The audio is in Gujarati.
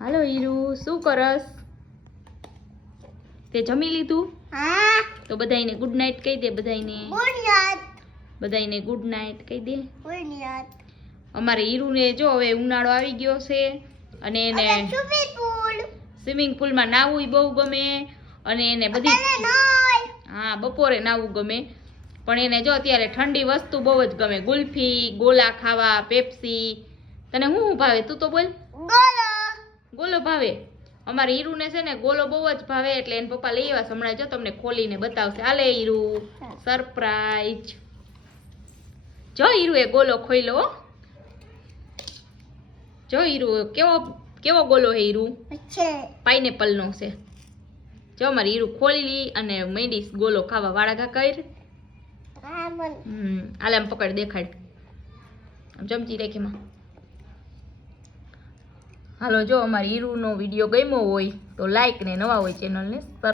હાલો હીરુ, શું કરસ? તે જમી લીધું? હા. તો બધાઈને ગુડ નાઈટ કહી દે. બધાઈને ગુડ નાઈટ. બધાઈને ગુડ નાઈટ કહી દે. Good night. અમારે હીરુને જો હવે ઉનાળો આવી ગયો છે અને એને સ્વિમિંગ પુલમાં નાવું બહુ ગમે અને એને બધી હા બપોરે નાવું ગમે પણ એને જો અત્યારે ઠંડી વસ્તુ બહુ જ ગમે. ગુલ્ફી, ગોલા ખાવા, પેપ્સી. તને શું ભાવે? તું તો બોલ. ગોલો ભાવે. અમારે હીરુને છે ને ગોલો બહુ જ ભાવે એટલે એને પપ્પા લઈ આવ્યા. હમણાં જો તમને ખોલીને બતાવશે. હાલે હીરુ, સરપ્રાઈઝ. જો હીરુ એ ગોલો ખોલ્યો. જો હીરુ કેવો ગોલો હે હીરુ? પાઇનેપલ નો છે. જો અમારે હીરુ ખોલી અને મેંડીસ ગોલો ખાવા. વાળા ઘા કર. હાલે આમ પકડ, દેખાડ. આમ ચમચી રેખીમાં. હાલો જો અમારી હીરુનો વિડીયો ગમ્યો હોય તો લાઈક ને નવા હોય ચેનલને